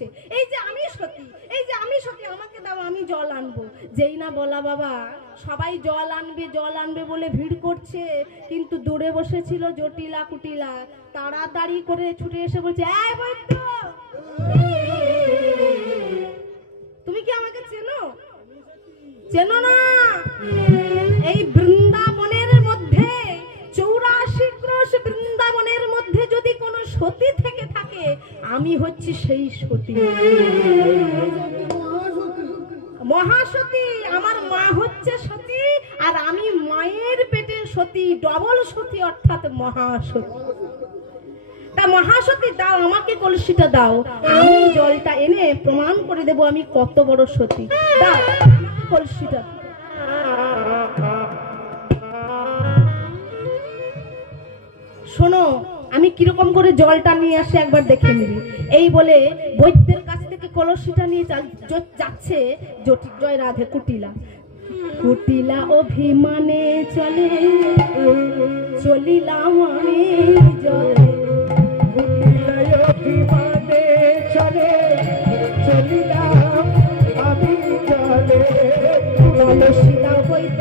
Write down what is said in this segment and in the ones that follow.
করছে, এই যে আমি সতী, এই যে আমি সতী, আমাকে দাও, আমি জল আনবো। যেই না বলা বাবা, সবাই জল আনবে বলে ভিড় করছে, কিন্তু দূরে বসেছিল জটিলা কুটিলা, তাড়াতাড়ি করে ছুটে এসে বলছে, এই বৈদ্য, তুমি কি আমাকে চেনো? চেনো না? এই বৃন্দাবনের মধ্যে 84 ক্রোশ বৃন্দাবনের মধ্যে যদি কোনো সতী থেকে থাকে, আমি হচ্ছি সেই সতী, মহাসতী। আমার মা হচ্ছে সতী, আর আমি মায়ের পেটে সতী, ডবল সতী, অর্থাৎ মহাসতী। তা মহাসতী, দাও আমাকে কলসিটা দাও, আমি জলটা এনে প্রমাণ করে দেব আমি কত বড় সতী। দাও আমাকে কলসিটা। শোনো, আমি কিরকম করে জলটা নিয়ে আসে একবার দেখে নিবি। এই বলে বৈদ্যের কাছ থেকে কলসিটা নিয়ে যাচ্ছে জয় রাধে কুটিলা। কুটিলা অভিমানে চলে, চলিলাম আমি জলে, অভিমানে চলে, চলিলাম আমি জলে, কলসিটা বৈদ্য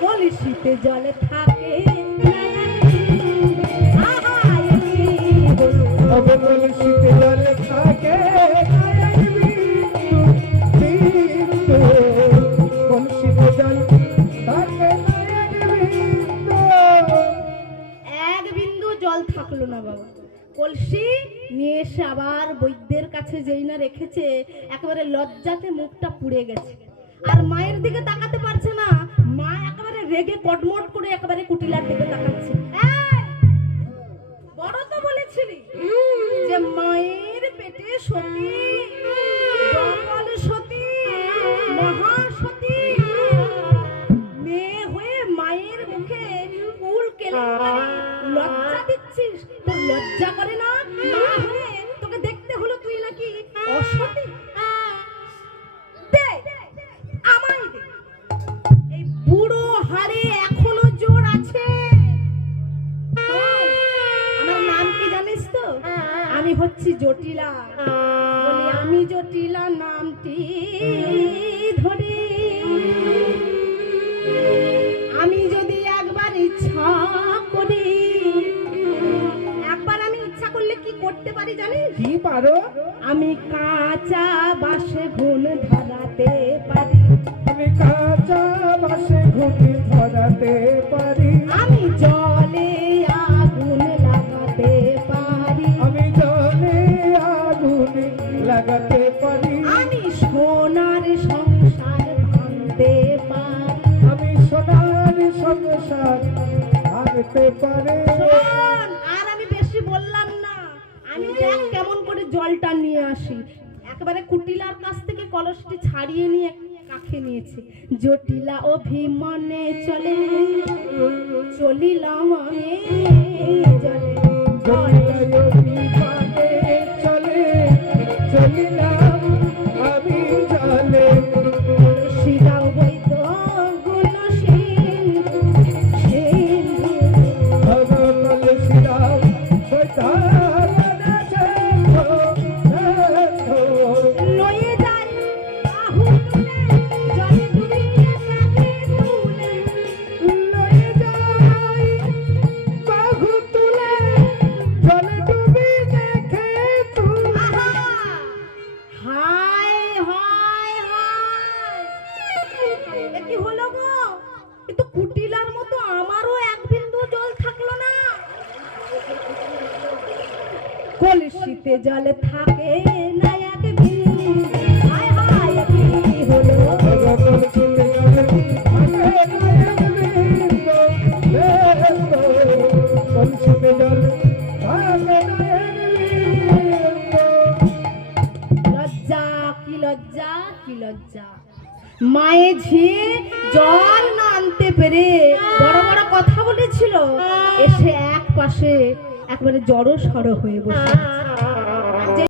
কলসিতে জলে থাকে, কলসিতে জলে থাকে, কলসিতে জল থাকে, এক বিন্দু জল থাকলো না বাবা। কলসি নিয়ে এসে আবার বৈদ্যের কাছে যেই না রেখেছে, একেবারে লজ্জাতে মুখটা পুড়ে গেছে, আর মায়ের দিকে তাকাতে পারছে না। মা একেবারে রেগে কটমট করে একেবারে কুটিলার দিকে তাকাচ্ছে। বড় তো বলেছিলি যে মায়ের পেটে সতী, ডবল সতী, মহাসতী, মেয়ে হয়ে মায়ের মুখে ফুল কেলেঙ্কারি, লজ্জা দিচ্ছিস? তোর লজ্জা করে না? মা হয়ে তোকে দেখতে হলো তুই নাকি অসতী? আমায় দে, এই বুড়ো হাড়ে এখনো জোর আছে। আমার নাম কি জানিস তো? আমি হচ্ছি জটিলা। বলি আমি জটিলা নামটি ধরে, আমি যদি একবার ইচ্ছা করি, একবার আমি ইচ্ছা করলে কি করতে পারি জানিস? কি পারো? আমি কাঁচা বাসে ঘুণ ধরাতে পারি, আমি কাঁচা বাসে ঘুণ ধরাতে পারি, আমি জলে আগুন লাগাতে পারি, আমি জলে আগুন লাগাতে পারি, আমি সোনার সংসার ভাঙতে পারি, আমি সোনার সংসার ভাঙতে পারি। আর আমি বেশি বললাম না, আমি দেখ কেমন করে জলটা নিয়ে আসি। একেবারে কুটিলার কাছ থেকে কলসটি ছাড়িয়ে নিয়ে কাছে নিয়েছে। জটিলা অভিমানে চলে, চলিলাম আমি জলে, অভিমানে চলে, চলিলাম আমি জলে, কলসিটাও বৈদ্য গুণশীল, কলসিটাও বৈদ্য কলসিতে জলে থাকে না এক বিন্দু, হায় হায় কি হলো, কলসিতে জলে থাকে না এক বিন্দু, কলসিতে জলে লজ্জা। মায়ে ঝিয়ে জল না আনতে পেরে বড় বড় কথা বলেছিল, এসে এক পাশে একবারে জড়ো সড়ো হয়ে বসে আছে।